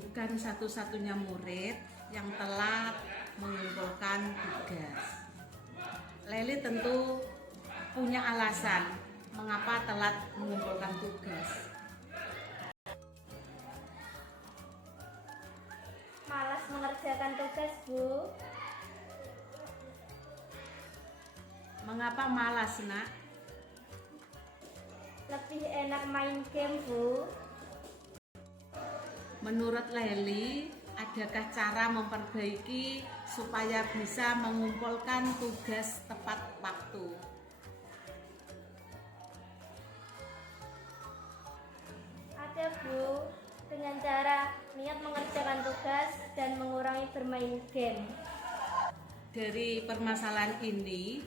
bukan satu-satunya murid yang telat mengumpulkan tugas. Leli tentu punya alasan mengapa telat mengumpulkan tugas. Malas mengerjakan tugas, Bu. Mengapa malas, Nak? Lebih enak main game, Bu. Menurut Leli, adakah cara memperbaiki supaya bisa mengumpulkan tugas tepat waktu? Ada, Bu. Dengan cara niat mengerjakan tugas dan mengurangi bermain game. Dari permasalahan ini,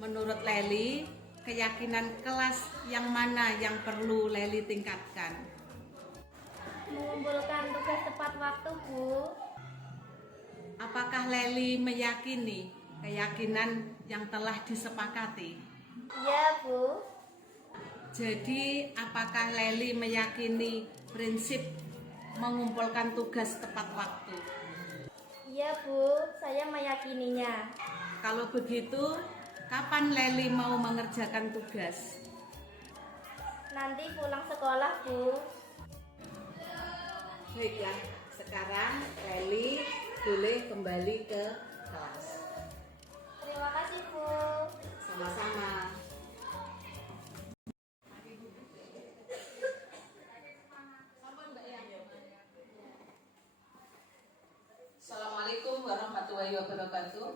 menurut Leli, keyakinan kelas yang mana yang perlu Leli tingkatkan? Mengumpulkan tugas tepat waktu, Bu. Apakah Leli meyakini keyakinan yang telah disepakati? Iya, Bu. Jadi, apakah Leli meyakini prinsip mengumpulkan tugas tepat waktu? Iya, Bu. Saya meyakininya. Kalau begitu, kapan Leli mau mengerjakan tugas? Nanti pulang sekolah, Bu. Baiklah, sekarang Leli boleh kembali ke kelas. Terima kasih, Bu. Sama-sama. Assalamualaikum warahmatullahi wabarakatuh.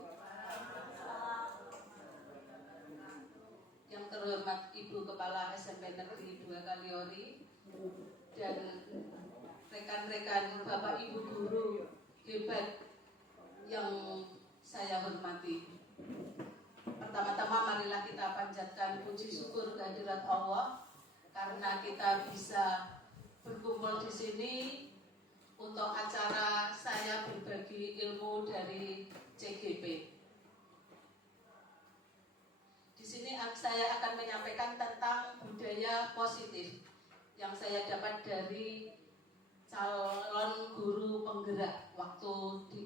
Yang terhormat Ibu Kepala SMP Negeri 2 Kaliori dan rekan-rekan Bapak Ibu guru hebat yang saya hormati. Pertama-tama marilah kita panjatkan puji syukur kehadirat Allah karena kita bisa berkumpul di sini untuk acara saya berbagi ilmu dari CGP. Di sini saya akan menyampaikan tentang budaya positif yang saya dapat dari calon guru penggerak waktu di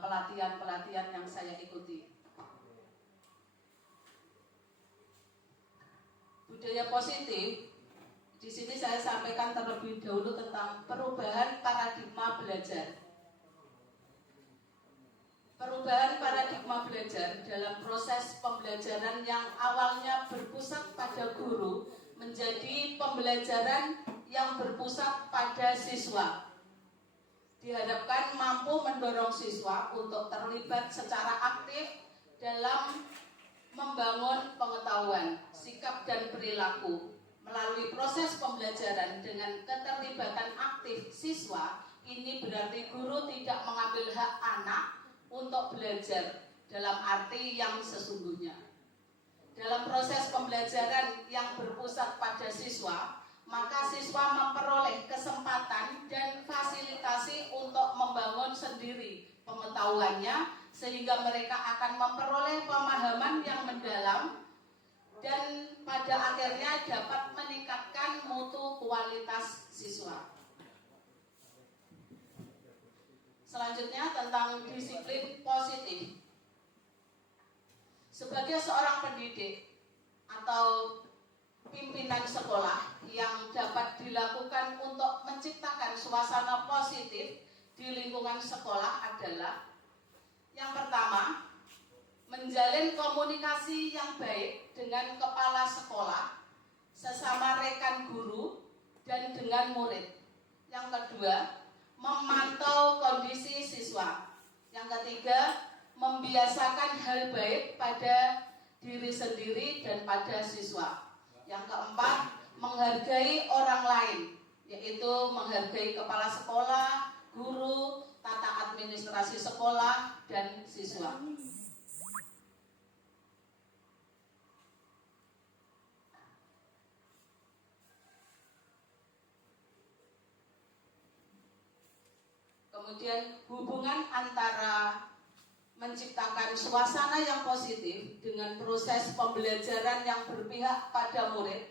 pelatihan-pelatihan yang saya ikuti. Budaya positif, di sini saya sampaikan terlebih dahulu tentang perubahan paradigma belajar. Perubahan paradigma belajar dalam proses pembelajaran yang awalnya berpusat pada guru menjadi pembelajaran yang berpusat pada siswa. Diharapkan mampu mendorong siswa untuk terlibat secara aktif dalam membangun pengetahuan, sikap dan perilaku. Melalui proses pembelajaran dengan keterlibatan aktif siswa, ini berarti guru tidak mengambil hak anak untuk belajar dalam arti yang sesungguhnya. Dalam proses pembelajaran yang berpusat pada siswa, maka siswa memperoleh kesempatan dan fasilitasi untuk membangun sendiri pengetahuannya, sehingga mereka akan memperoleh pemahaman yang mendalam dan pada akhirnya dapat meningkatkan mutu kualitas siswa. Selanjutnya tentang disiplin positif. Sebagai seorang pendidik atau pimpinan sekolah yang dapat dilakukan untuk menciptakan suasana positif di lingkungan sekolah adalah yang pertama, menjalin komunikasi yang baik dengan kepala sekolah, sesama rekan guru, dan dengan murid. Yang kedua, memantau kondisi siswa. Yang ketiga, membiasakan hal baik pada diri sendiri dan pada siswa. Yang keempat, menghargai orang lain, yaitu menghargai kepala sekolah, guru, tata administrasi sekolah, dan siswa. Kemudian hubungan antara menciptakan suasana yang positif dengan proses pembelajaran yang berpihak pada murid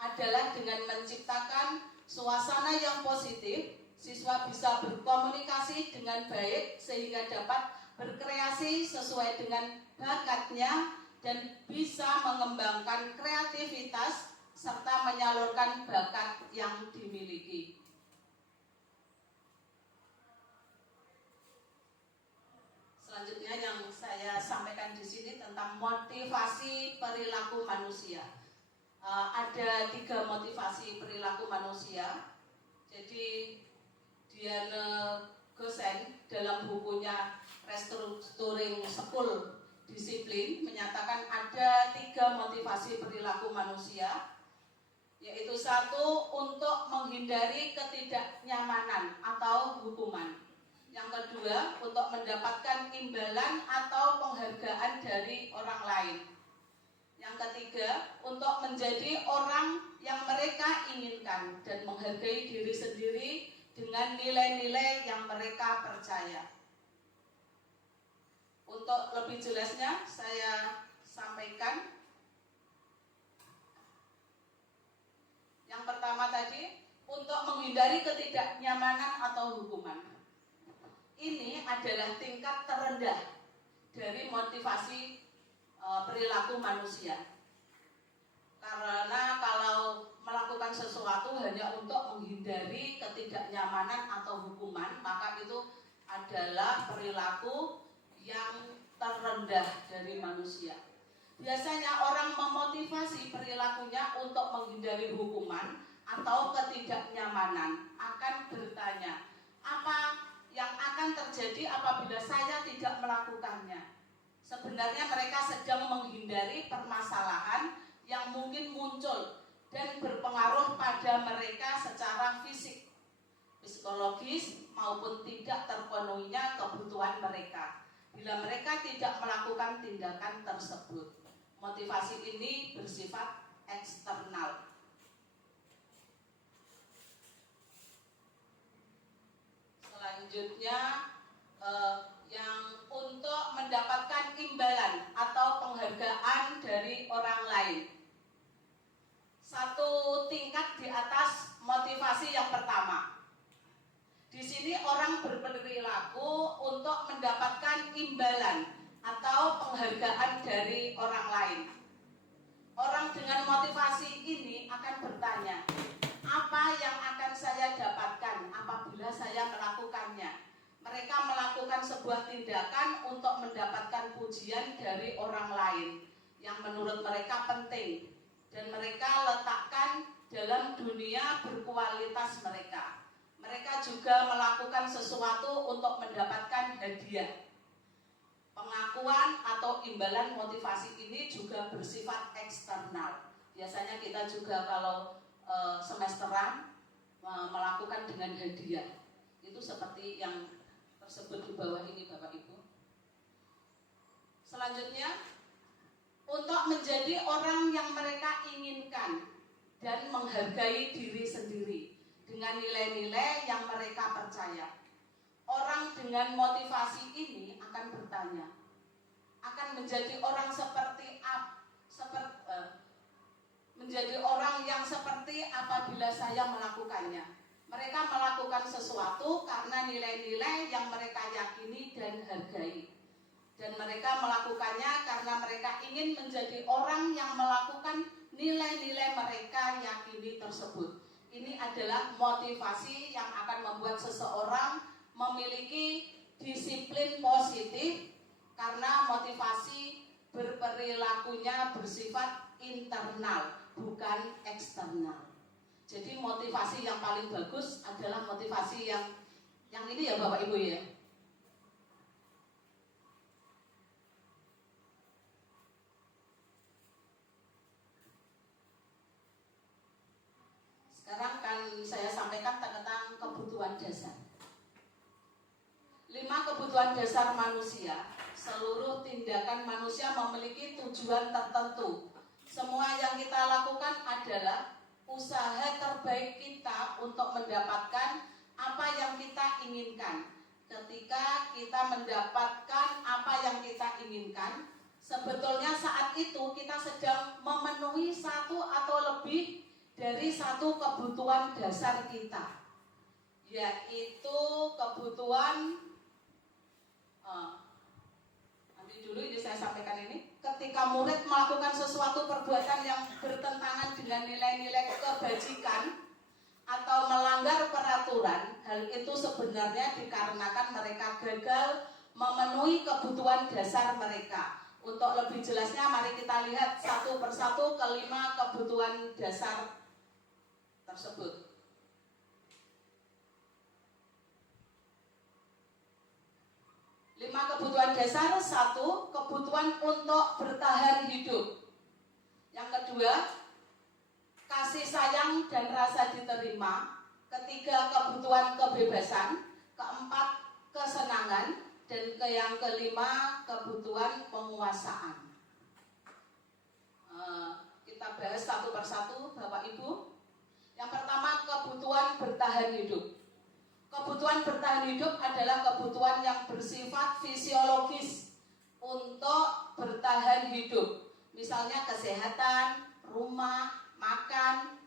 adalah dengan menciptakan suasana yang positif siswa bisa berkomunikasi dengan baik sehingga dapat berkreasi sesuai dengan bakatnya dan bisa mengembangkan kreativitas serta menyalurkan bakat yang dimiliki. Selanjutnya yang saya sampaikan di sini tentang motivasi perilaku manusia. Ada 3 motivasi perilaku manusia. Jadi Diane Gosen dalam bukunya Restructuring School Disiplin menyatakan ada 3 motivasi perilaku manusia, yaitu 1, untuk menghindari ketidaknyamanan atau hukuman. Yang kedua, untuk mendapatkan imbalan atau penghargaan dari orang lain. Yang ketiga, untuk menjadi orang yang mereka inginkan dan menghargai diri sendiri dengan nilai-nilai yang mereka percaya. Untuk lebih jelasnya saya sampaikan. Yang pertama tadi, untuk menghindari ketidaknyamanan atau hukuman. Ini adalah tingkat terendah dari motivasi perilaku manusia. Karena kalau melakukan sesuatu hanya untuk menghindari ketidaknyamanan atau hukuman, maka itu adalah perilaku yang terendah dari manusia. Biasanya orang memotivasi perilakunya untuk menghindari hukuman atau ketidaknyamanan akan bertanya, apa yang akan terjadi apabila saya tidak melakukannya? Sebenarnya mereka sedang menghindari permasalahan yang mungkin muncul dan berpengaruh pada mereka secara fisik, psikologis maupun tidak terpenuhinya kebutuhan mereka. Bila mereka tidak melakukan tindakan tersebut, motivasi ini bersifat eksternal. Selanjutnya, yang untuk mendapatkan imbalan atau penghargaan dari orang lain. 1 tingkat di atas motivasi yang pertama. Di sini orang berperilaku untuk mendapatkan imbalan atau penghargaan dari orang lain. Orang dengan motivasi ini akan bertanya, apa yang akan saya dapatkan apabila saya melakukannya? Mereka melakukan sebuah tindakan untuk mendapatkan pujian dari orang lain yang menurut mereka penting dan mereka letakkan dalam dunia berkualitas mereka. Mereka juga melakukan sesuatu untuk mendapatkan hadiah. Pengakuan atau imbalan motivasi ini juga bersifat eksternal. Biasanya kita juga kalau semesteran melakukan dengan hadiah. Itu seperti yang tersebut di bawah ini Bapak Ibu. Selanjutnya, untuk menjadi orang yang mereka inginkan dan menghargai diri sendiri dengan nilai-nilai yang mereka percaya. Orang dengan motivasi ini akan bertanya, akan menjadi orang menjadi orang yang seperti apabila saya melakukannya. Mereka melakukan sesuatu karena nilai-nilai yang mereka yakini dan hargai. Dan mereka melakukannya karena mereka ingin menjadi orang yang melakukan nilai-nilai mereka yakini tersebut. Ini adalah motivasi yang akan membuat seseorang memiliki disiplin positif karena motivasi berperilakunya bersifat internal, bukan eksternal. Jadi motivasi yang paling bagus adalah motivasi yang ini ya Bapak Ibu ya. Sekarang akan saya sampaikan tentang kebutuhan dasar. 5 kebutuhan dasar manusia. Seluruh tindakan manusia memiliki tujuan tertentu. Semua yang kita lakukan adalah usaha terbaik kita untuk mendapatkan apa yang kita inginkan. Ketika kita mendapatkan apa yang kita inginkan, sebetulnya saat itu kita sedang memenuhi satu atau lebih dari satu kebutuhan dasar kita, yaitu kebutuhan nanti dulu ini saya sampaikan ini, ketika murid melakukan sesuatu perbuatan yang bertentangan dengan nilai-nilai kebajikan atau melanggar peraturan, hal itu sebenarnya dikarenakan mereka gagal memenuhi kebutuhan dasar mereka. Untuk lebih jelasnya mari kita lihat satu persatu kelima kebutuhan dasar tersebut. 5 kebutuhan dasar. 1. Kebutuhan untuk bertahan hidup. Yang kedua, kasih sayang dan rasa diterima. Ketiga, kebutuhan kebebasan. Keempat, kesenangan. Dan yang kelima, kebutuhan penguasaan. Kita bahas satu persatu, Bapak Ibu. Yang pertama, kebutuhan bertahan hidup. Kebutuhan bertahan hidup adalah kebutuhan yang bersifat fisiologis untuk bertahan hidup. Misalnya kesehatan, rumah, makan.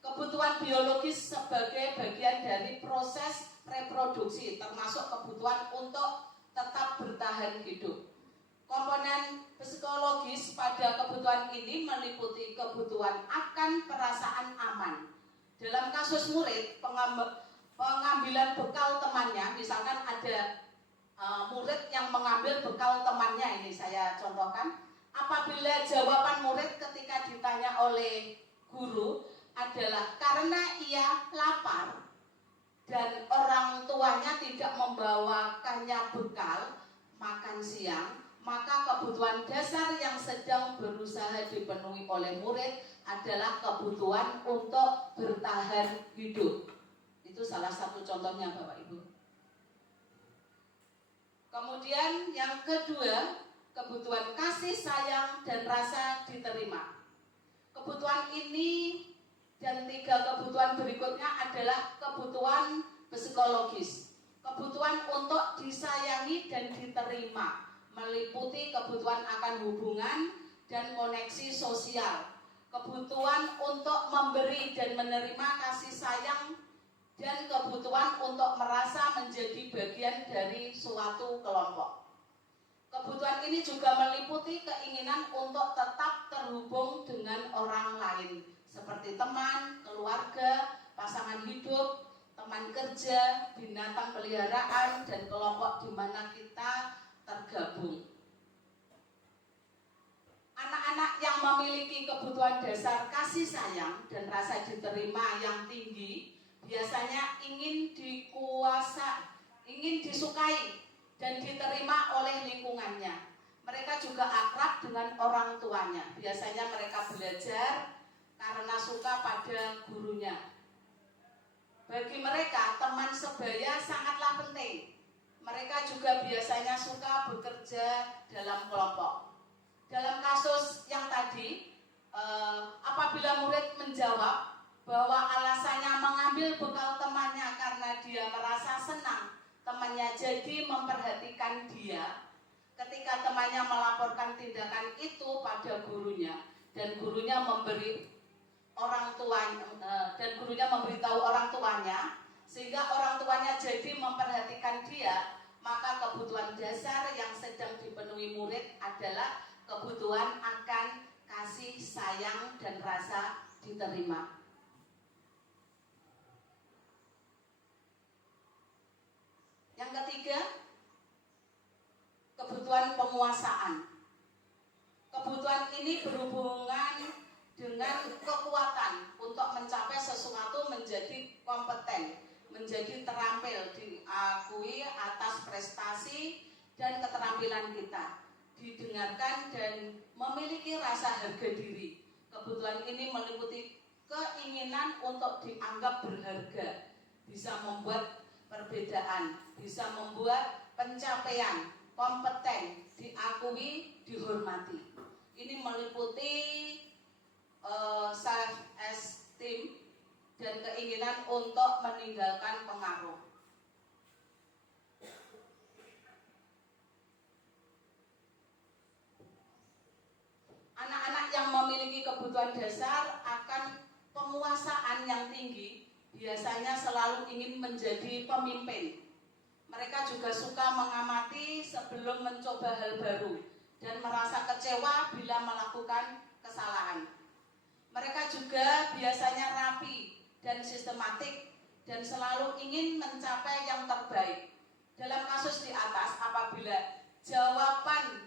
Kebutuhan biologis sebagai bagian dari proses reproduksi, termasuk kebutuhan untuk tetap bertahan hidup. Komponen psikologis pada kebutuhan ini meliputi kebutuhan akan perasaan aman. Dalam kasus murid, pengambilan bekal temannya, misalkan ada murid yang mengambil bekal temannya, ini saya contohkan. Apabila jawaban murid ketika ditanya oleh guru adalah karena ia lapar dan orang tuanya tidak membawakannya bekal makan siang, maka kebutuhan dasar yang sedang berusaha dipenuhi oleh murid adalah kebutuhan untuk bertahan hidup. Itu salah satu contohnya, Bapak Ibu. Kemudian yang kedua, kebutuhan kasih sayang dan rasa diterima. Kebutuhan ini dan 3 kebutuhan berikutnya adalah kebutuhan psikologis. Kebutuhan untuk disayangi dan diterima, meliputi kebutuhan akan hubungan dan koneksi sosial. Kebutuhan untuk memberi dan menerima kasih sayang, dan kebutuhan untuk merasa menjadi bagian dari suatu kelompok. Kebutuhan ini juga meliputi keinginan untuk tetap terhubung dengan orang lain, seperti teman, keluarga, pasangan hidup, teman kerja, binatang peliharaan, dan kelompok di mana kita tergabung. Anak-anak yang memiliki kebutuhan dasar kasih sayang dan rasa diterima yang tinggi biasanya ingin disukai dan diterima oleh lingkungannya. Mereka juga akrab dengan orang tuanya. Biasanya mereka belajar karena suka pada gurunya. Bagi mereka, teman sebaya sangatlah penting. Mereka juga biasanya suka bekerja dalam kelompok. Dalam kasus yang tadi, apabila murid menjawab bahwa alasannya mengambil bekal temannya karena dia merasa senang temannya jadi memperhatikan dia, ketika temannya melaporkan tindakan itu pada gurunya dan gurunya memberitahu orang tuanya, sehingga orang tuanya jadi memperhatikan dia, maka kebutuhan dasar yang sedang dipenuhi murid adalah kebutuhan akan kasih sayang dan rasa diterima. Yang ketiga, kebutuhan penguasaan. Kebutuhan ini berhubungan dengan kekuatan untuk mencapai sesuatu, menjadi kompeten, menjadi terampil, diakui atas prestasi dan keterampilan kita, didengarkan dan memiliki rasa harga diri. Kebutuhan ini meliputi keinginan untuk dianggap berharga, bisa membuat perbedaan, bisa membuat pencapaian, kompeten, diakui, dihormati. Ini meliputi self-esteem dan keinginan untuk meninggalkan pengaruh. Anak-anak yang memiliki kebutuhan dasar akan penguasaan yang tinggi biasanya selalu ingin menjadi pemimpin. Mereka juga suka mengamati sebelum mencoba hal baru dan merasa kecewa bila melakukan kesalahan. Mereka juga biasanya rapi dan sistematik dan selalu ingin mencapai yang terbaik. Dalam kasus di atas, apabila jawaban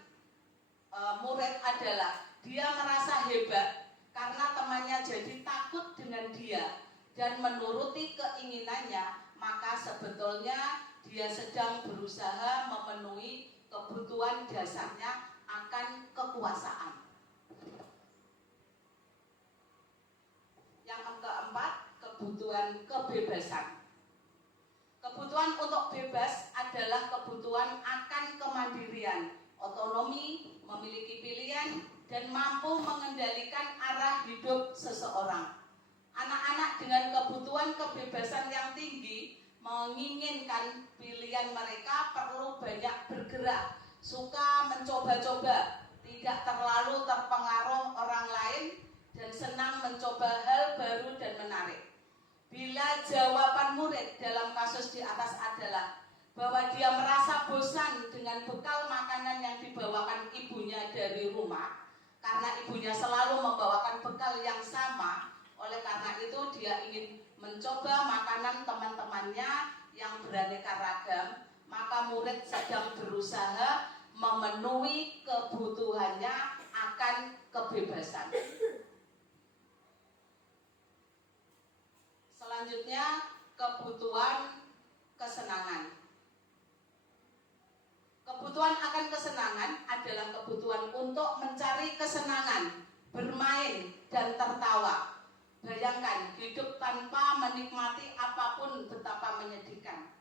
murid adalah dia merasa hebat karena temannya jadi takut dengan dia dan menuruti keinginannya, maka sebetulnya dia sedang berusaha memenuhi kebutuhan dasarnya akan kekuasaan. Yang keempat, kebutuhan kebebasan. Kebutuhan untuk bebas adalah kebutuhan akan kemandirian, otonomi, memiliki pilihan, dan mampu mengendalikan arah hidup seseorang. Anak-anak dengan kebutuhan kebebasan yang tinggi menginginkan pilihan mereka perlu banyak bergerak, suka mencoba-coba, tidak terlalu terpengaruh orang lain, dan senang mencoba hal baru dan menarik. Bila jawaban murid dalam kasus di atas adalah bahwa dia merasa bosan dengan bekal makanan yang dibawakan ibunya dari rumah, karena ibunya selalu membawakan bekal yang sama, oleh karena itu dia ingin mencoba makanan teman-temannya yang beraneka ragam, maka murid sedang berusaha memenuhi kebutuhannya akan kebebasan. Selanjutnya, kebutuhan kesenangan. Kebutuhan akan kesenangan adalah kebutuhan untuk mencari kesenangan, bermain, dan tertawa. Bayangkan, hidup tanpa menikmati apapun betapa menyedihkan.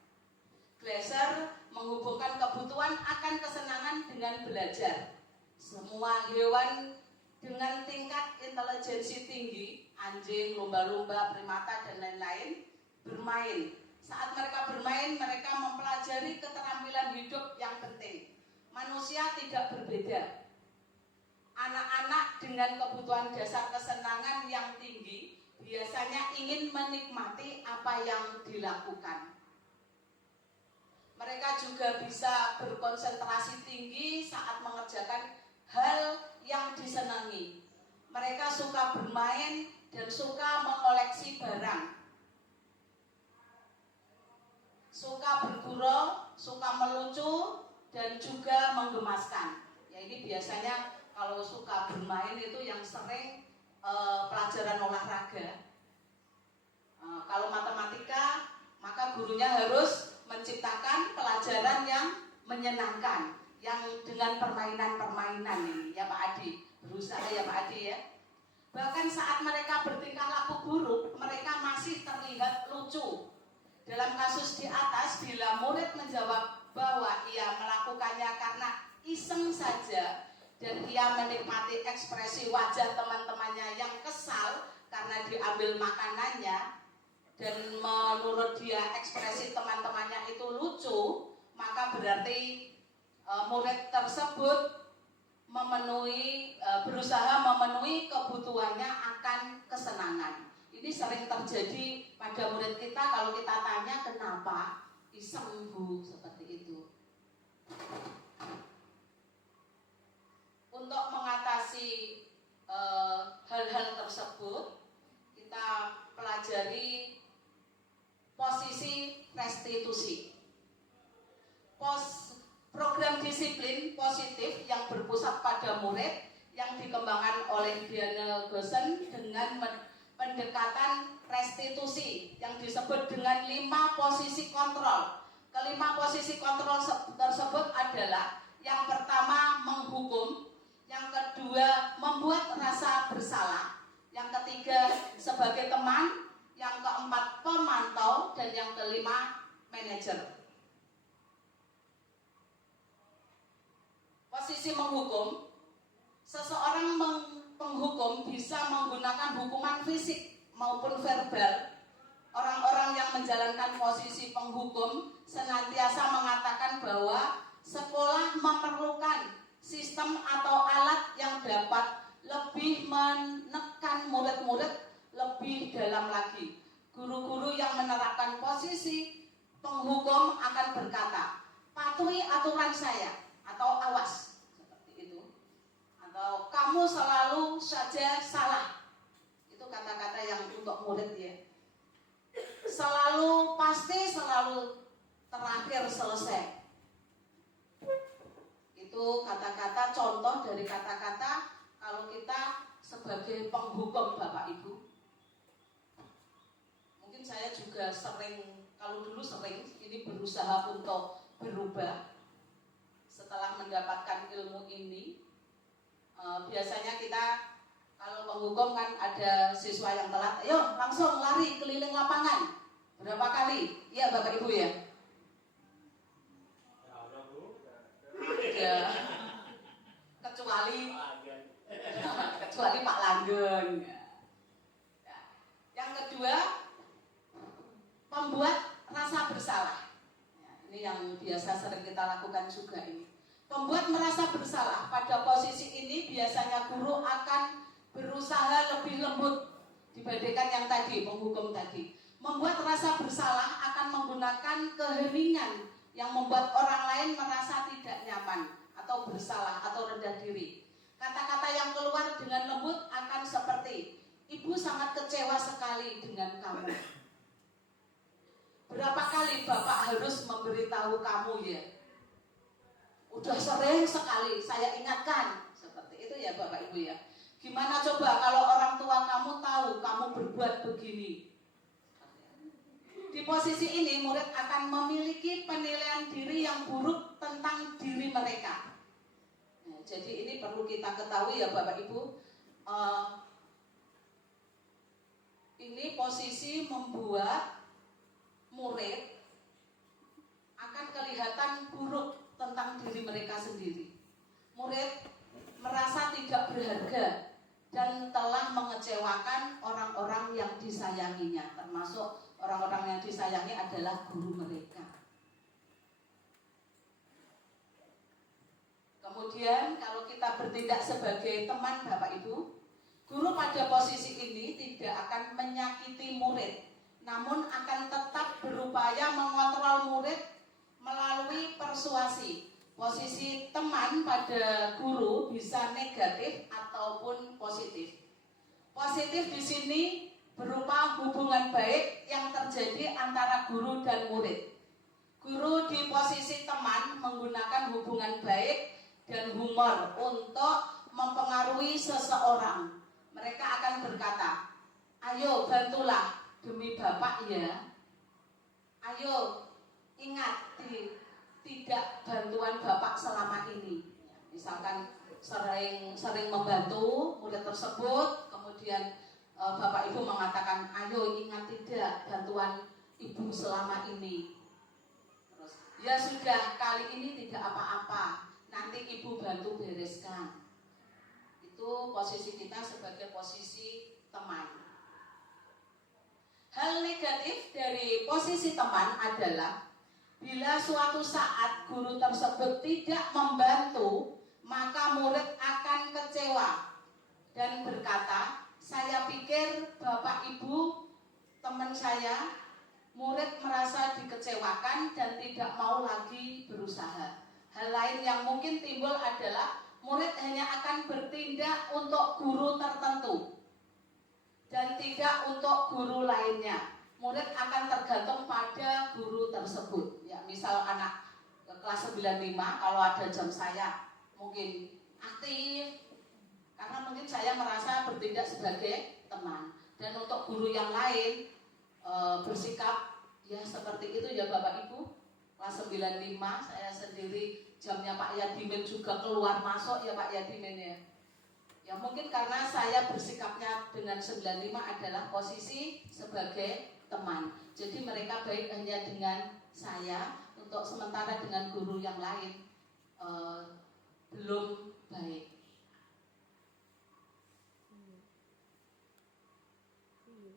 Glasser menghubungkan kebutuhan akan kesenangan dengan belajar. Semua hewan dengan tingkat intelijensi tinggi, anjing, lumba-lumba, primata, dan lain-lain, bermain. Saat mereka bermain, mereka mempelajari keterampilan hidup yang penting. Manusia tidak berbeda. Anak-anak dengan kebutuhan dasar kesenangan yang tinggi biasanya ingin menikmati apa yang dilakukan. Mereka juga bisa berkonsentrasi tinggi saat mengerjakan hal yang disenangi. Mereka suka bermain dan suka mengoleksi barang, suka bergurau, suka melucu, dan juga menggemaskan. Ya, ini biasanya kalau suka bermain itu yang sering pelajaran olahraga. Kalau matematika, maka gurunya harus menciptakan pelajaran yang menyenangkan, yang dengan permainan-permainan ini, ya Pak Adi. Berusaha ya Pak Adi ya. Bahkan saat mereka bertingkah laku buruk, mereka masih terlihat lucu. Dalam kasus di atas, bila murid menjawab bahwa ia melakukannya karena iseng saja dan ia menikmati ekspresi wajah teman-temannya yang kesal karena diambil makanannya, dan menurut dia ekspresi teman-temannya itu lucu, maka berarti murid tersebut berusaha memenuhi kebutuhannya akan kesenangan. Ini sering terjadi pada murid kita kalau kita tanya kenapa iseng Bu, seperti itu. Untuk mengatasi hal-hal tersebut, kita pelajari posisi restitusi. Program disiplin positif yang berpusat pada murid yang dikembangkan oleh Diana Gosen dengan pendekatan restitusi yang disebut dengan 5 posisi kontrol. Kelima posisi kontrol tersebut adalah yang pertama menghukum, yang kedua membuat rasa bersalah, yang ketiga sebagai teman, yang keempat pemantau, dan yang kelima manajer. Posisi menghukum, seseorang penghukum bisa menggunakan hukuman fisik maupun verbal. Orang-orang yang menjalankan posisi penghukum senantiasa mengatakan bahwa sekolah memerlukan sistem atau alat yang dapat lebih menekan murid-murid lebih dalam lagi. Guru-guru yang menetapkan posisi, penghukum akan berkata, patuhi aturan saya, atau awas, seperti itu. Atau kamu selalu saja salah. Itu kata-kata yang untuk murid ya. Selalu pasti, selalu terakhir selesai. Itu kata-kata, contoh dari kata-kata kalau kita sebagai penghukum Bapak Ibu. Mungkin saya juga sering, kalau dulu sering, ini berusaha untuk berubah. Setelah mendapatkan ilmu ini, biasanya kita kalau penghukum kan ada siswa yang telat, ayo langsung lari keliling lapangan. Berapa kali? Iya Bapak Ibu ya? Ya. Kecuali Pak Langgeng. Ya. Yang kedua, membuat rasa bersalah. Ya, ini yang biasa sering kita lakukan juga ini. Membuat merasa bersalah. Pada posisi ini biasanya guru akan berusaha lebih lembut dibandingkan yang tadi, penghukum tadi. Membuat rasa bersalah akan menggunakan keheningan yang membuat orang lain merasa tidak nyaman atau bersalah atau rendah diri. Kata-kata yang keluar dengan lembut akan seperti, ibu sangat kecewa sekali dengan kamu. Berapa kali Bapak harus memberitahu kamu ya? Udah sering sekali saya ingatkan. Seperti itu ya Bapak Ibu ya. Gimana coba kalau orang tua kamu tahu kamu berbuat begini? Di posisi ini murid akan memiliki penilaian diri yang buruk tentang diri mereka. Nah, jadi ini perlu kita ketahui ya Bapak Ibu. Ini posisi membuat murid akan kelihatan buruk tentang diri mereka sendiri. Murid merasa tidak berharga dan telah mengecewakan orang-orang yang disayanginya, termasuk orang-orang yang disayangi adalah guru mereka. Kemudian kalau kita bertindak sebagai teman Bapak Ibu, guru pada posisi ini tidak akan menyakiti murid, namun akan tetap berupaya mengontrol murid melalui persuasi. Posisi teman pada guru bisa negatif ataupun positif. Positif di sini berupa hubungan baik yang terjadi antara guru dan murid. Guru di posisi teman menggunakan hubungan baik dan humor untuk mempengaruhi seseorang. Mereka akan berkata, ayo bantulah demi Bapak ya. Ayo ingat tidak bantuan Bapak selama ini. Misalkan sering membantu murid tersebut, kemudian Bapak Ibu mengatakan, ayo ingat tidak bantuan Ibu selama ini. Terus, ya sudah kali ini tidak apa-apa, nanti Ibu bantu bereskan. Itu posisi kita sebagai posisi teman. Hal negatif dari posisi teman adalah bila suatu saat guru tersebut tidak membantu, maka murid akan kecewa dan berkata, saya pikir Bapak Ibu teman saya, murid merasa dikecewakan dan tidak mau lagi berusaha. Hal lain yang mungkin timbul adalah murid hanya akan bertindak untuk guru tertentu dan tidak untuk guru lainnya. Murid akan tergantung pada guru tersebut. Ya, misal anak kelas 95, kalau ada jam saya mungkin aktif karena mungkin saya merasa bertindak sebagai teman. Dan untuk guru yang lain bersikap ya seperti itu ya Bapak Ibu. Kelas 95 saya sendiri jamnya Pak Yadimin juga keluar masuk ya Pak Yadimin ya. Ya mungkin karena saya bersikapnya dengan 95 adalah posisi sebagai teman. Jadi mereka baik hanya dengan saya, untuk sementara dengan guru yang lain belum baik.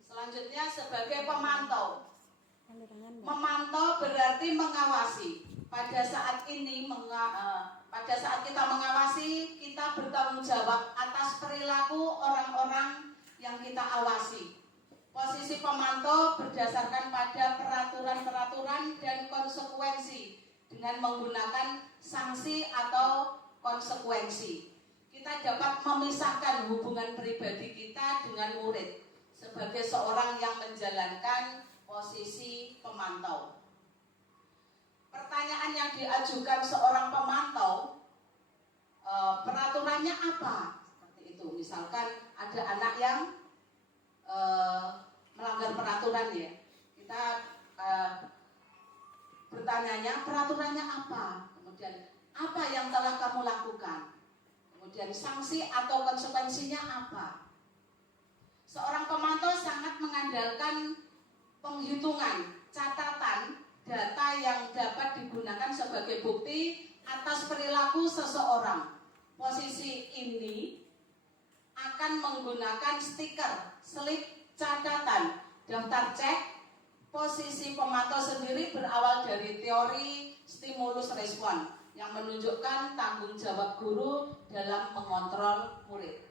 Selanjutnya sebagai pemantau. Memantau berarti mengawasi. Pada saat ini pada saat kita mengawasi, kita bertanggung jawab atas perilaku orang-orang yang kita awasi. Posisi pemantau berdasarkan pada peraturan-peraturan dan konsekuensi dengan menggunakan sanksi atau konsekuensi. Kita dapat memisahkan hubungan pribadi kita dengan murid sebagai seorang yang menjalankan posisi pemantau. Pertanyaan yang diajukan seorang pemantau, peraturannya apa? Seperti itu. Misalkan ada anak yang melanggar peraturan ya, kita bertanyanya peraturannya apa, kemudian apa yang telah kamu lakukan, kemudian sanksi atau konsekuensinya apa. Seorang pemantau sangat mengandalkan penghitungan, catatan, data yang dapat digunakan sebagai bukti atas perilaku seseorang. Posisi ini akan menggunakan stiker, slip catatan, daftar cek. Posisi pemantau sendiri berawal dari teori stimulus respon yang menunjukkan tanggung jawab guru dalam mengontrol murid.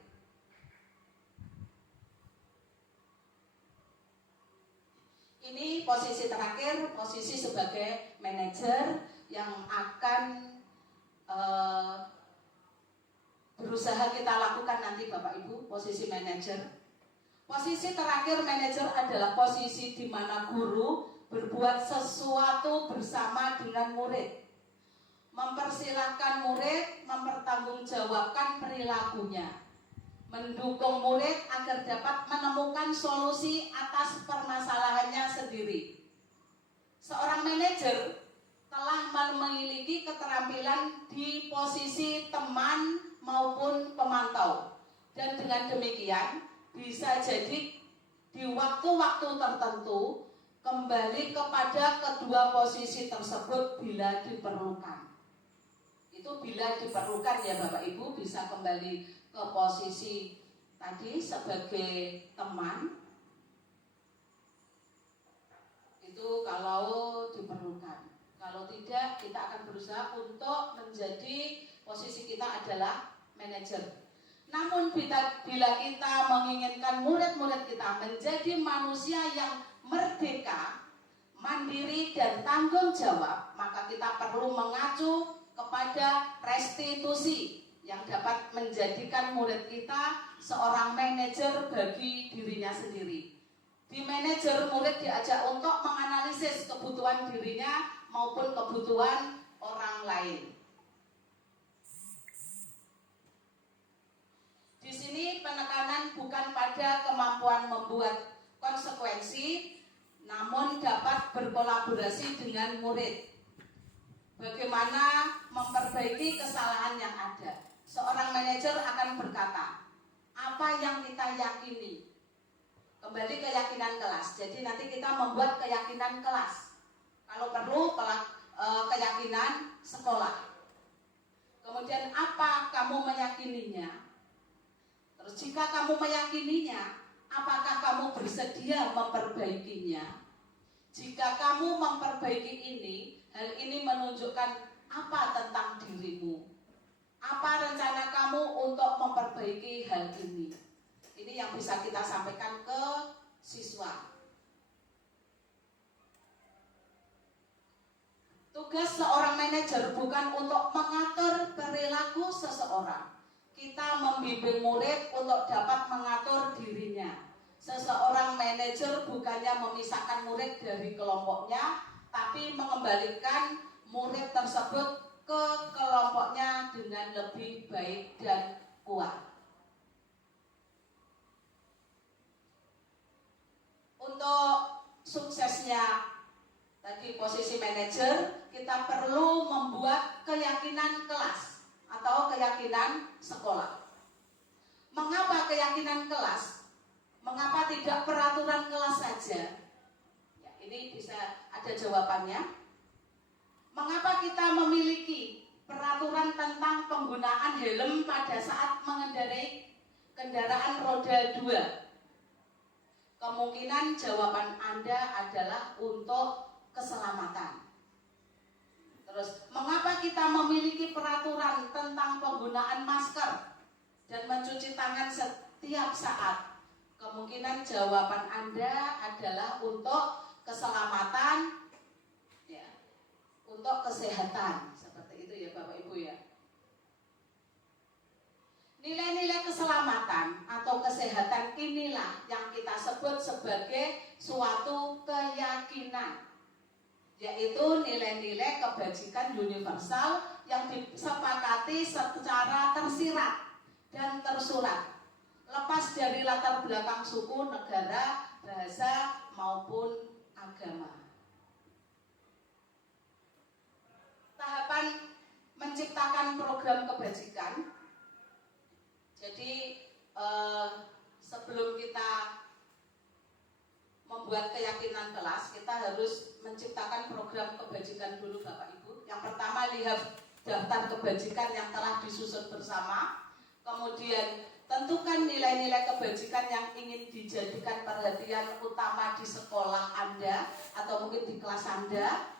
Ini posisi terakhir, posisi sebagai manajer yang akan berusaha kita lakukan nanti Bapak Ibu, posisi manajer. Posisi terakhir manajer adalah posisi di mana guru berbuat sesuatu bersama dengan murid, mempersilahkan murid mempertanggungjawabkan perilakunya, mendukung murid agar dapat menemukan solusi atas permasalahannya sendiri. Seorang manajer telah memiliki keterampilan di posisi teman maupun pemantau, dan dengan demikian bisa jadi di waktu-waktu tertentu kembali kepada kedua posisi tersebut bila diperlukan. Itu bila diperlukan ya Bapak Ibu, bisa kembali ke posisi tadi sebagai teman. Itu kalau diperlukan. Kalau tidak, kita akan berusaha untuk menjadi posisi kita adalah manajer. Namun bila kita menginginkan murid-murid kita menjadi manusia yang merdeka, mandiri dan tanggung jawab, maka kita perlu mengacu kepada restitusi yang dapat menjadikan murid kita seorang manajer bagi dirinya sendiri. Di manajer, murid diajak untuk menganalisis kebutuhan dirinya maupun kebutuhan orang lain. Di sini penekanan bukan pada kemampuan membuat konsekuensi, namun dapat berkolaborasi dengan murid. Bagaimana memperbaiki kesalahan yang ada. Seorang manajer akan berkata, apa yang kita yakini? Kembali keyakinan kelas. Jadi nanti kita membuat keyakinan kelas. Kalau perlu keyakinan sekolah. Kemudian apa kamu meyakininya? Terus jika kamu meyakininya, apakah kamu bersedia memperbaikinya? Jika kamu memperbaiki ini, hal ini menunjukkan apa tentang dirimu? Apa rencana kamu untuk memperbaiki hal ini? Ini yang bisa kita sampaikan ke siswa. Tugas seorang manajer bukan untuk mengatur perilaku seseorang. Kita membimbing murid untuk dapat mengatur dirinya. Seseorang manajer bukannya memisahkan murid dari kelompoknya, tapi mengembalikan murid tersebut ke kelompoknya dengan lebih baik dan kuat. Untuk suksesnya tadi posisi manajer, kita perlu membuat keyakinan kelas atau keyakinan sekolah. Mengapa keyakinan kelas? Mengapa tidak peraturan kelas saja? Ya, ini bisa ada jawabannya. Mengapa kita memiliki peraturan tentang penggunaan helm pada saat mengendarai kendaraan roda 2? Kemungkinan jawaban Anda adalah untuk keselamatan. Terus, mengapa kita memiliki peraturan tentang penggunaan masker dan mencuci tangan setiap saat? kemungkinan jawaban Anda adalah untuk keselamatan, ya, untuk kesehatan, seperti itu ya Bapak Ibu ya. Nilai-nilai keselamatan atau kesehatan inilah yang kita sebut sebagai suatu keyakinan, yaitu nilai-nilai kebajikan universal yang disepakati secara tersirat dan tersurat, lepas dari latar belakang suku, negara, bahasa, maupun agama. Tahapan menciptakan program kebajikan. Jadi sebelum kita membuat keyakinan kelas, kita harus menciptakan program kebajikan dulu Bapak Ibu. Yang pertama, lihat daftar kebajikan yang telah disusun bersama. Kemudian tentukan nilai-nilai kebajikan yang ingin dijadikan perhatian utama di sekolah Anda atau mungkin di kelas Anda.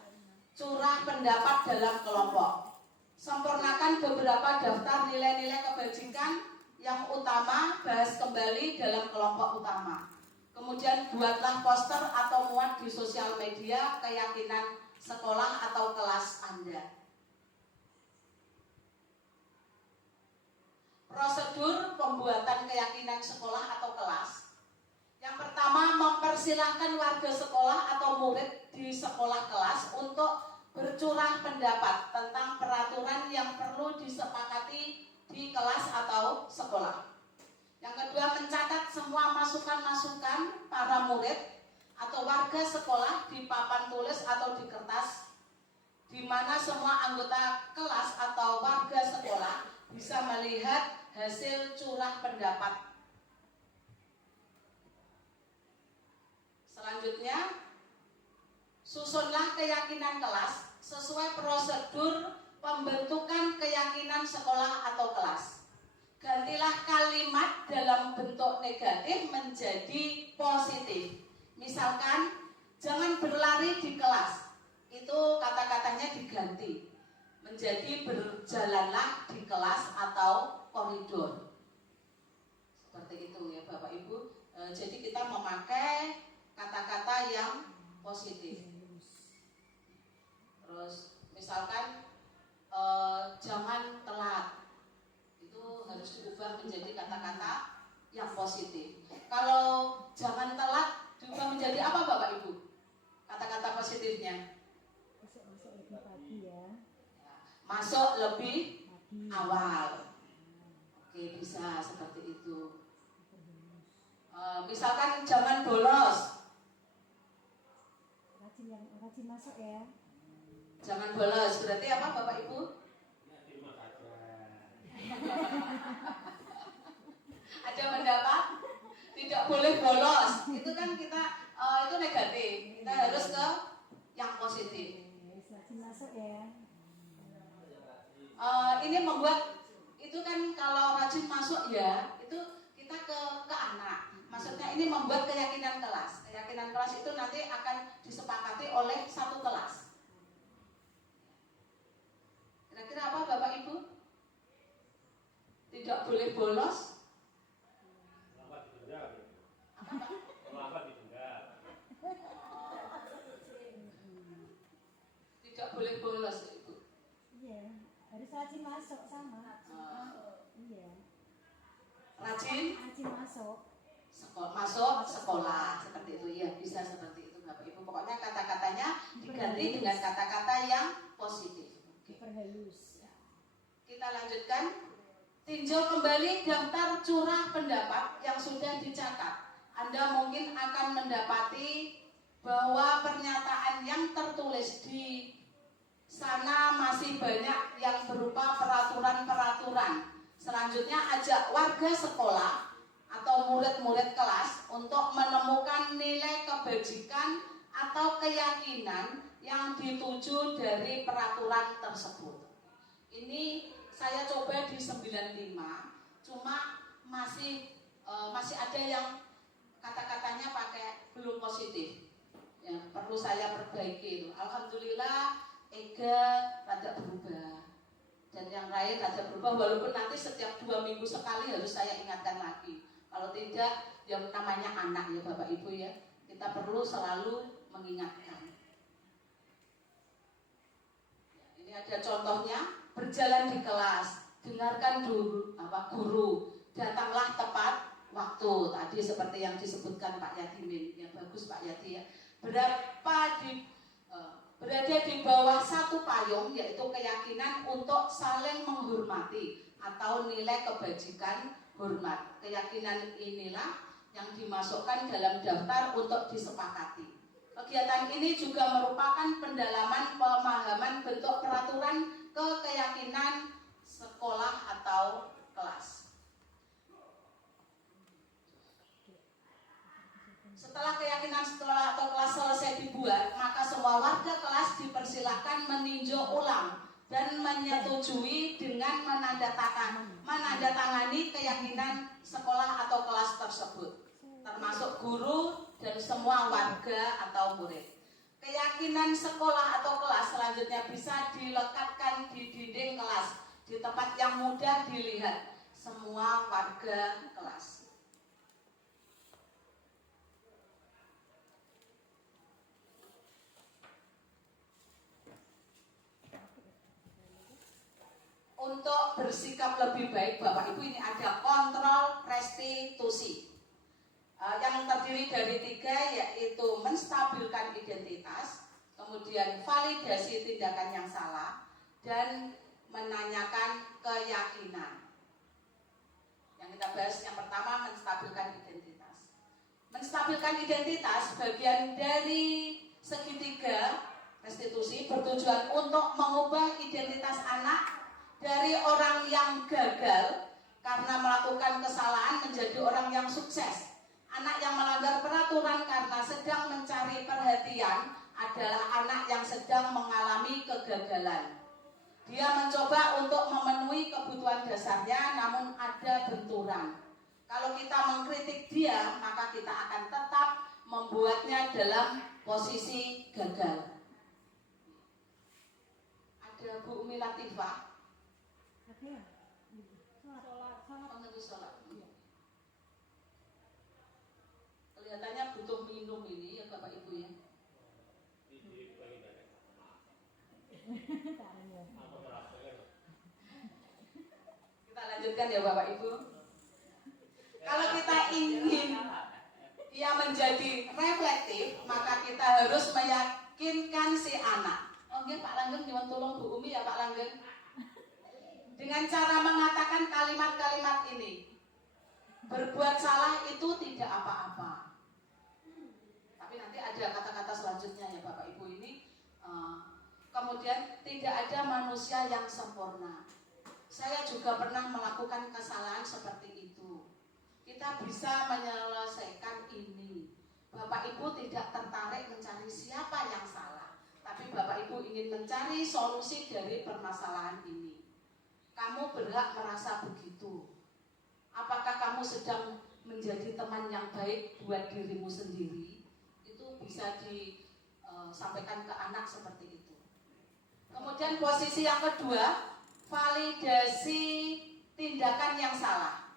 Curah pendapat dalam kelompok. Sempurnakan beberapa daftar nilai-nilai kebajikan yang utama, bahas kembali dalam kelompok utama. Kemudian buatlah poster atau muat di sosial media keyakinan sekolah atau kelas Anda. Prosedur pembuatan keyakinan sekolah atau kelas. Yang pertama, mempersilahkan warga sekolah atau murid di sekolah kelas untuk bercurah pendapat tentang peraturan yang perlu disepakati di kelas atau sekolah. Yang kedua, mencatat semua masukan-masukan para murid atau warga sekolah di papan tulis atau di kertas, di mana semua anggota kelas atau warga sekolah bisa melihat hasil curah pendapat. Selanjutnya, susunlah keyakinan kelas sesuai prosedur pembentukan keyakinan sekolah atau kelas. Gantilah kalimat dalam bentuk negatif menjadi positif. Misalkan, jangan berlari di kelas. Itu kata-katanya diganti menjadi berjalanlah di kelas atau koridor. Seperti itu ya Bapak Ibu. Jadi kita memakai kata-kata yang positif. Terus misalkan jangan telat, itu harus diubah menjadi kata-kata yang positif. Kalau jangan telat diubah menjadi apa Bapak Ibu? Kata-kata positifnya. Masuk lebih pagi ya. Masuk lebih Pagi. awal. Oke, bisa seperti itu. Misalkan jangan bolos. Rajin masuk ya. Jangan bolos, berarti apa Bapak Ibu? Ada pendapat? Tidak boleh bolos. Itu kan kita itu negatif. Kita harus ke yang positif. Rajin masuk ya. Ini membuat itu kan kalau rajin masuk ya, itu kita ke anak. Maksudnya ini membuat keyakinan kelas. Keyakinan kelas itu nanti akan disepakati oleh satu kelas. Kira-kira apa Bapak Ibu? Tidak boleh bolos. Tidak boleh bolos Ibu. Iya, harus rajin masuk sama. Iya. Rajin masuk. Masuk sekolah seperti itu ya, bisa seperti itu Bapak Ibu. Pokoknya kata-katanya diganti dengan kata-kata yang positif. Diperhalus. Kita lanjutkan. Tinjau kembali daftar curah pendapat yang sudah dicatat. Anda mungkin akan mendapati bahwa pernyataan yang tertulis di sana masih banyak yang berupa peraturan-peraturan. Selanjutnya, ajak warga sekolah atau murid-murid kelas untuk menemukan nilai kebajikan atau keyakinan yang dituju dari peraturan tersebut. Ini saya coba di 95, cuma masih ada yang kata-katanya pakai belum positif. Ya, perlu saya perbaiki itu. Alhamdulillah Ega rada berubah dan yang lain rada berubah, walaupun nanti setiap 2 minggu sekali harus saya ingatkan lagi. Kalau tidak, yang namanya anak ya Bapak Ibu ya, kita perlu selalu mengingatkan. Ini ada contohnya, berjalan di kelas, dengarkan guru, datanglah tepat waktu. Tadi seperti yang disebutkan Pak Yatimin, ya bagus Pak Yati ya. Berada di bawah satu payung, yaitu keyakinan untuk saling menghormati atau nilai kebajikan hormat. Keyakinan inilah yang dimasukkan dalam daftar untuk disepakati. Kegiatan ini juga merupakan pendalaman pemahaman bentuk peraturan keyakinan sekolah atau kelas. Setelah keyakinan sekolah atau kelas selesai dibuat, maka semua warga kelas dipersilakan meninjau ulang dan menyetujui dengan menandatangani keyakinan sekolah atau kelas tersebut, termasuk guru dan semua warga atau murid. Keyakinan sekolah atau kelas selanjutnya bisa dilekatkan di dinding kelas, di tempat yang mudah dilihat semua warga kelas. Untuk bersikap lebih baik, Bapak Ibu, ini ada kontrol restitusi yang terdiri dari 3, yaitu menstabilkan identitas, kemudian validasi tindakan yang salah, dan menanyakan keyakinan. Yang kita bahas yang pertama, menstabilkan identitas. Menstabilkan identitas bagian dari segitiga restitusi bertujuan untuk mengubah identitas anak dari orang yang gagal karena melakukan kesalahan menjadi orang yang sukses. Anak yang melanggar peraturan karena sedang mencari perhatian adalah anak yang sedang mengalami kegagalan. Dia mencoba untuk memenuhi kebutuhan dasarnya, namun ada benturan. Kalau kita mengkritik dia, maka kita akan tetap membuatnya dalam posisi gagal. Ada Bu Umi Latifah. Sholat. Kelihatannya butuh minum ini ya Bapak Ibu ya. Kita lanjutkan ya Bapak Ibu. Kalau kita ingin ia menjadi reflektif, maka kita harus meyakinkan si anak. Oh iya Pak Langgeng, nyuwun tolong Bu Umi ya Pak Langgeng. Dengan cara mengatakan kalimat-kalimat ini, berbuat salah itu tidak apa-apa. Tapi nanti ada kata-kata selanjutnya ya Bapak Ibu ini. Kemudian tidak ada manusia yang sempurna. Saya juga pernah melakukan kesalahan seperti itu. Kita bisa menyelesaikan ini. Bapak Ibu tidak tertarik mencari siapa yang salah, tapi Bapak Ibu ingin mencari solusi dari permasalahan ini. Kamu berhak merasa begitu. Apakah kamu sedang menjadi teman yang baik buat dirimu sendiri? Itu bisa disampaikan ke anak seperti itu. Kemudian posisi yang kedua, validasi tindakan yang salah.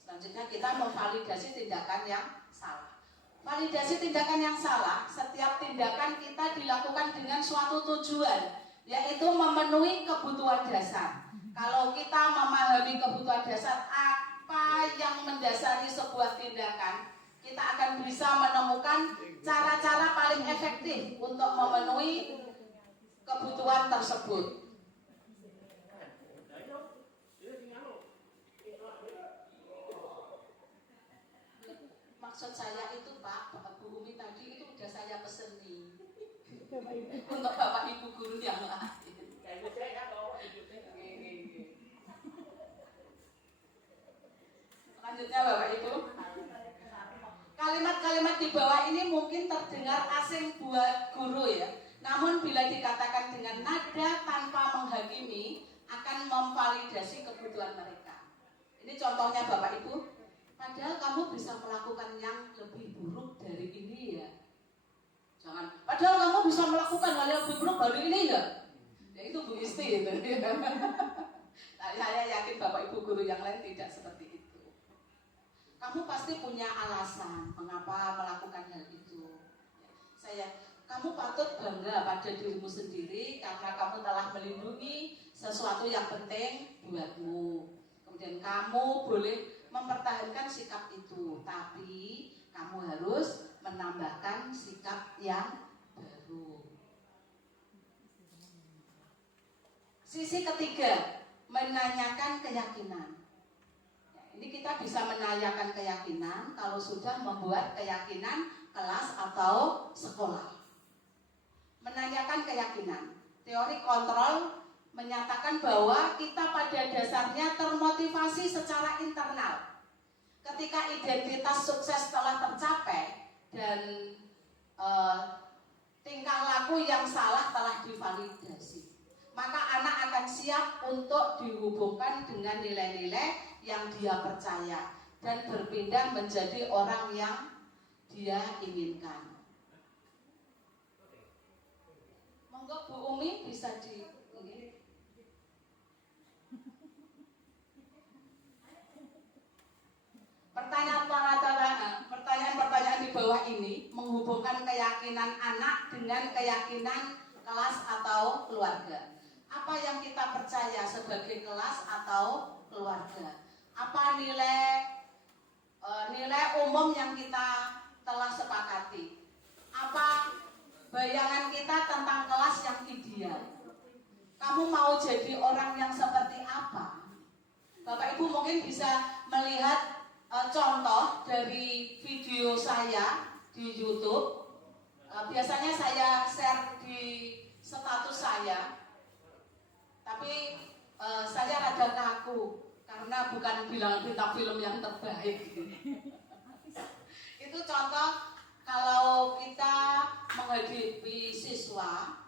Selanjutnya kita memvalidasi tindakan yang salah. Validasi tindakan yang salah, setiap tindakan kita dilakukan dengan suatu tujuan, yaitu memenuhi kebutuhan dasar. Kalau kita memahami kebutuhan dasar, apa yang mendasari sebuah tindakan, kita akan bisa menemukan cara-cara paling efektif untuk memenuhi kebutuhan tersebut. Maksud saya itu Pak, Bu Umi tadi itu udah saya pesen nih untuk Bapak Ibu guru yang lain. Selanjutnya Bapak Ibu, kalimat-kalimat di bawah ini mungkin terdengar asing buat guru ya. Namun bila dikatakan dengan nada tanpa menghakimi, akan memvalidasi kebutuhan mereka. Ini contohnya Bapak Ibu. Padahal kamu bisa melakukan yang lebih buruk dari ini ya. Jangan, padahal kamu bisa melakukan hal yang lebih buruk dari ini ya. Ya itu Bu Isti itu. Saya yakin Bapak Ibu guru yang lain tidak seperti itu. kamu pasti punya alasan mengapa melakukan hal itu. Kamu patut bangga pada dirimu sendiri karena kamu telah melindungi sesuatu yang penting buatmu. Kemudian kamu boleh mempertahankan sikap itu, tapi kamu harus menambahkan sikap yang baru. Sisi ketiga, menanyakan keyakinan. Ini kita bisa menanyakan keyakinan kalau sudah membuat keyakinan kelas atau sekolah. Menanyakan keyakinan. Teori kontrol menyatakan bahwa kita pada dasarnya termotivasi secara internal. Ketika identitas sukses telah tercapai dan tingkah laku yang salah telah divalidasi, maka anak akan siap untuk dihubungkan dengan nilai-nilai yang dia percaya dan berpindah menjadi orang yang dia inginkan. Monggo Bu Umi bisa di pertanyaan di bawah ini menghubungkan keyakinan anak dengan keyakinan kelas atau keluarga. Apa yang kita percaya sebagai kelas atau keluarga? Apa nilai umum yang kita telah sepakati? Apa bayangan kita tentang kelas yang ideal? Kamu mau jadi orang yang seperti apa? Bapak Ibu mungkin bisa melihat contoh dari video saya di YouTube. Biasanya saya share di status saya, tapi saya rada kaku karena bukan bilang bintang film yang terbaik. Itu contoh kalau kita menghadapi siswa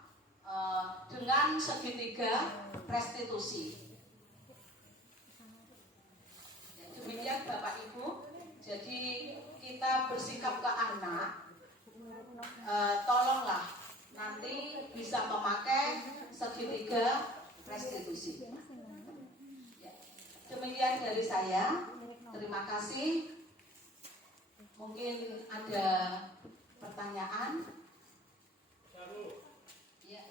dengan segitiga restitusi. Demikian Bapak Ibu. Jadi kita bersikap ke anak, tolonglah nanti bisa memakai segitiga restitusi. Demikian dari saya. Terima kasih. Mungkin ada pertanyaan. Ya,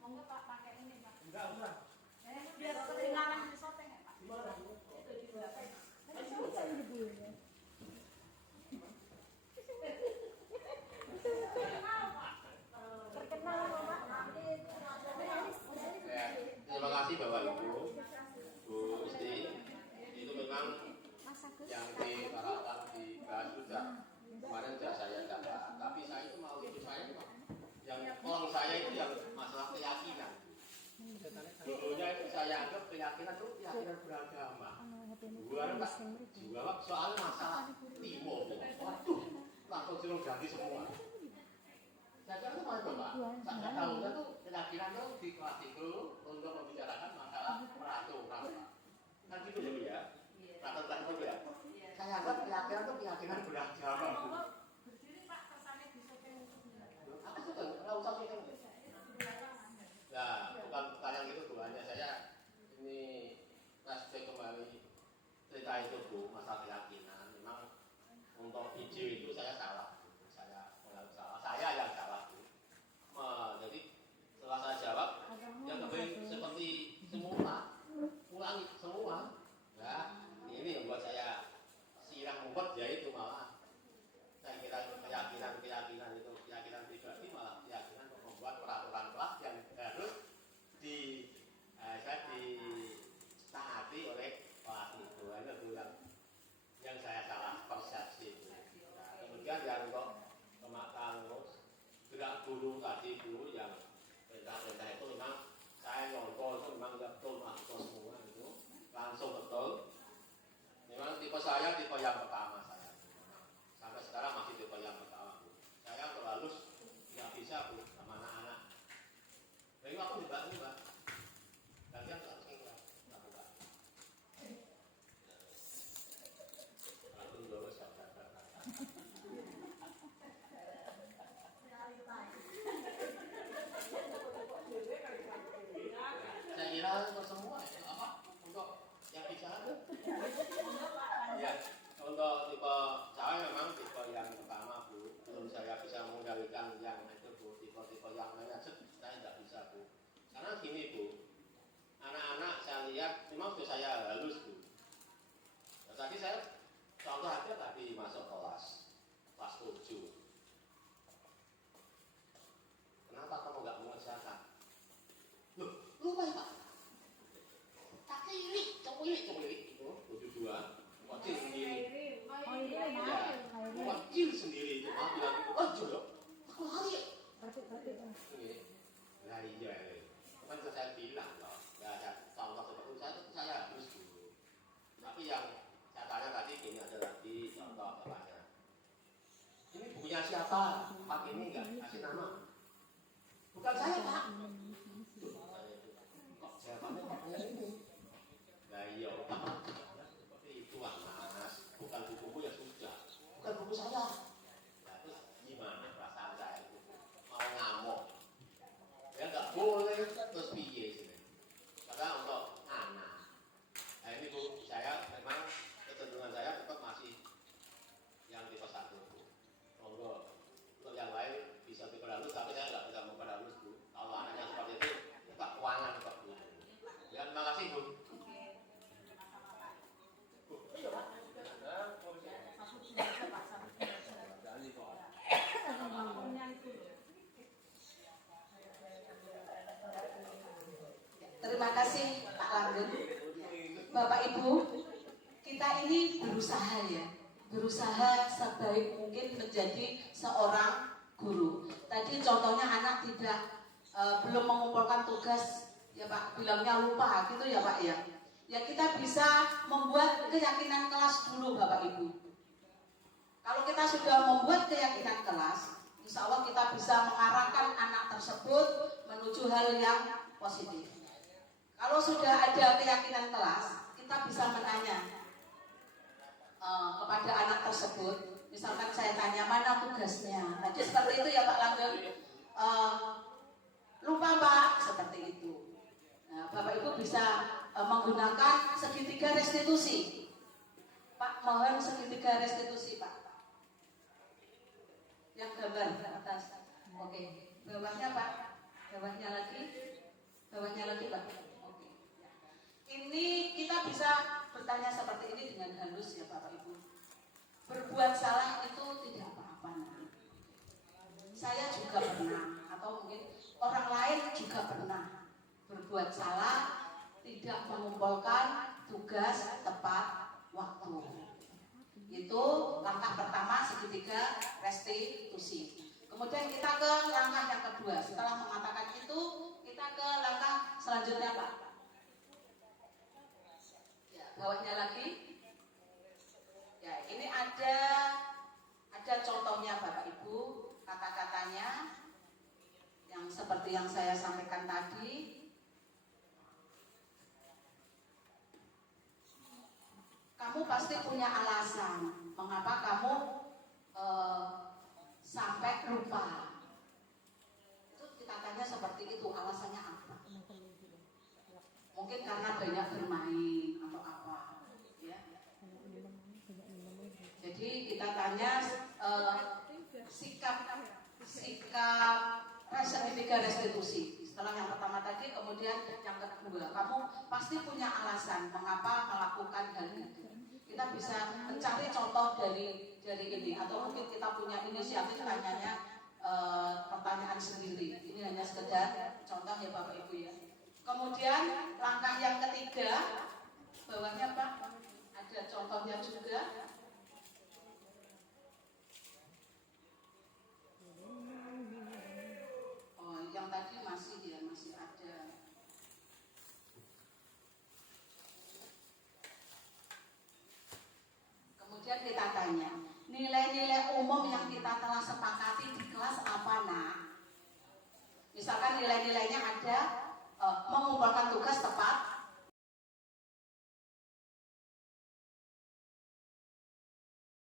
monggo Pak pakai ini Pak. Enggak. Biar kedengaran di shooting ya Pak. Itu di belakang. Terima kasih Bapak Ibu, Bu Isti. Itu memang yang dibicarakan dibahas sudah kemarin sudah saya catat. Tapi saya itu mau itu saya yang orang saya itu yang masalah keyakinan. Dulunya itu saya anggap keyakinan itu keyakinan beragama. Juga soal masalah timo. Waduh, langsung suruh ganti semua. Saya kira itu mana Pak? Saya tahunya tuh keyakinan itu di kelas itu untuk membicarakan masalah peraturan. Kan gitu ya, peraturan itu ya. Saya anggap keyakinan itu keyakinan beragama. Berdiri Pak, kesannya di shooting. Aku suka, nggak usah syuting. Nah, bukan yang itu Bu, hanya saya ini flashback kembali cerita itu Bu, masalah keyakinan. Memang untuk hijau itu saya salah. Saya yang salah Bu. Jadi setelah saya jawab, yang lebih seperti semula, ulangi semua. Nah, ini yang buat saya sirang mumpet, yaitu malah saya kira keyakinan itu keyakinan pribadi, malah keyakinan untuk membuat peraturan kelas yang harus ditaati oleh kelas itu. Itu yang saya salah persepsi. Nah, kemudian yang untuk kemakan gerak guru tadi Bu, yang perintah-perintah itu memang saya nyontoh itu memang betul mahasiswa semua itu langsung betul. Memang tipe saya tipe yang pertama saya. Sampai sekarang masih tipe yang pertama Bu. Saya terlalu nggak bisa Bu sama anak-anak. Jadi aku juga gantian nggak singkat, nggak buka. Lalu lulus ya. Saya kira untuk semua apa untuk yang bicara. Ya, Langgeng. Bapak Ibu, kita ini berusaha ya, berusaha sebaik mungkin menjadi seorang guru. Tadi contohnya anak tidak belum mengumpulkan tugas, ya Pak, bilangnya lupa gitu ya Pak ya. Ya kita bisa membuat keyakinan kelas dulu Bapak Ibu. Kalau kita sudah membuat keyakinan kelas, insya Allah kita bisa mengarahkan anak tersebut menuju hal yang positif. Kalau sudah ada keyakinan kelas, kita bisa menanya kepada anak tersebut. Misalkan saya tanya, mana tugasnya? Tadi seperti itu ya Pak Langgeng. Lupa Pak, seperti itu. Nah, Bapak Ibu bisa menggunakan segitiga restitusi. Pak, mohon segitiga restitusi Pak. Yang gambar ke atas. Oke. Bawahnya Pak. Bawahnya lagi Pak. Oke. Ini kita bisa bertanya seperti ini dengan halus ya Bapak Ibu. Berbuat salah itu tidak apa-apa. Saya juga pernah, atau mungkin orang lain juga pernah berbuat salah, tidak mengumpulkan tugas tepat waktu. Itu langkah pertama segitiga restitusi. Kemudian kita ke langkah yang kedua. Setelah mengatakan itu, kita ke langkah selanjutnya Pak. Ya, bawahnya lagi. Ya, ini ada contohnya Bapak Ibu, kata-katanya yang seperti yang saya sampaikan tadi. Kamu pasti punya alasan mengapa kamu sampai lupa. Itu kita tanya seperti itu, alasannya apa? Mungkin karena banyak bermain atau apa, ya. Jadi kita tanya sikap segitiga restitusi. Setelah yang pertama tadi, kemudian yang kedua, kamu pasti punya alasan mengapa melakukan hal itu. Kita bisa mencari contoh dari ini, atau mungkin kita punya inisiatif tanyanya pertanyaan sendiri. Ini hanya sekedar contoh ya Bapak Ibu ya. Kemudian langkah yang ketiga, bawahnya Pak, ada contohnya juga.